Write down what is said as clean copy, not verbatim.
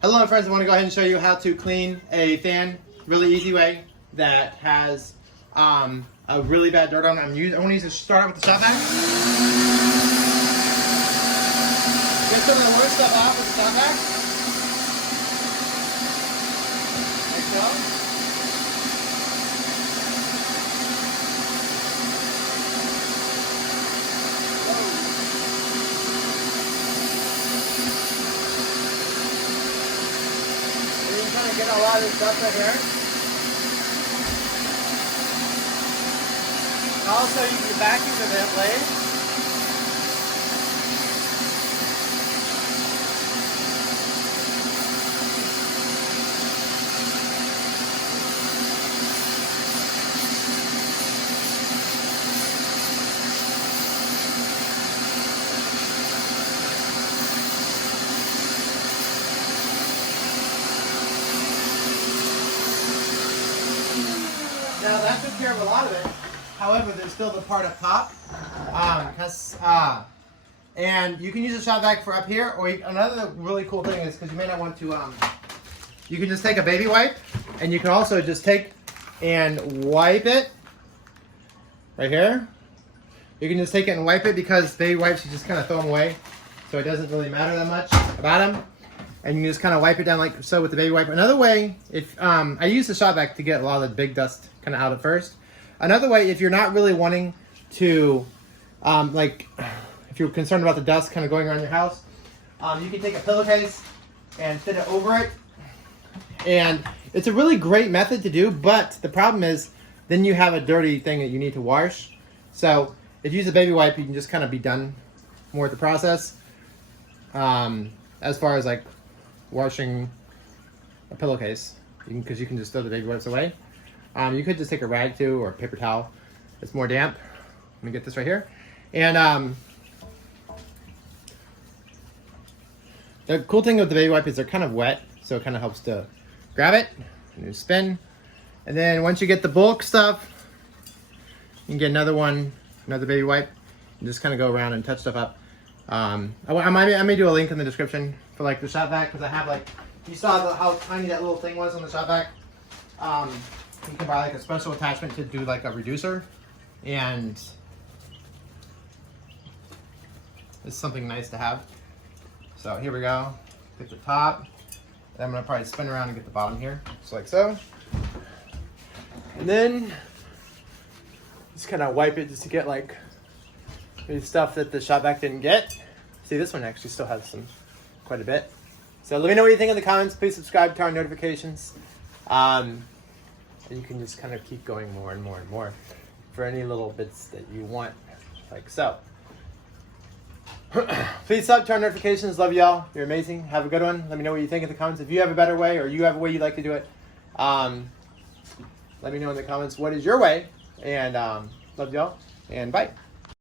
Hello friends, I want to go ahead and show you how to clean a fan really easy way that has a really bad dirt on it. I want to use to start out with the shop vac. Get some of the worst stuff off with the shop vac. Like so. Get a lot of this stuff right here. Also, you can vacuum the vent blade. Now that took care of a lot of it. However, there's still the part up top. And you can use a shop vac for up here, or another really cool thing is, because you may not want to, you can just take a baby wipe, and you can also just take and wipe it right here. You can just take it and wipe it, because baby wipes, you just kind of throw them away, so it doesn't really matter that much about them. And you can just kind of wipe it down like so with the baby wipe. Another way, if I use the shop vac to get a lot of the big dust kind of out at first. Another way, if you're not really wanting to, if you're concerned about the dust kind of going around your house, you can take a pillowcase and fit it over it. And it's a really great method to do, but the problem is then you have a dirty thing that you need to wash. So if you use a baby wipe, you can just kind of be done more with the process. As far as like washing a pillowcase, because you can just throw the baby wipes away. You could just take a rag too, or a paper towel. It's more damp. Let me get this right here. And the cool thing with the baby wipe is they're kind of wet, so it kind of helps to grab it and you spin. And then once you get the bulk stuff, you can get another baby wipe, and just kind of go around and touch stuff up. I may do a link in the description for like the shop vac, because I have like, you saw how tiny that little thing was on the shop vac. You can buy like a special attachment to do like a reducer, and it's something nice to have. So here we go. Get the top, and I'm gonna probably spin around and get the bottom here, just like so. And then just kind of wipe it just to get like the stuff that the shop vac didn't get. See, this one actually still has quite a bit. So let me know what you think in the comments. Please subscribe to our notifications. And you can just kind of keep going more and more and more for any little bits that you want, like so. Please sub to our notifications. Love y'all. You're amazing. Have a good one. Let me know what you think in the comments. If you have a better way, or you have a way you'd like to do it, let me know in the comments what is your way. And love y'all, and bye.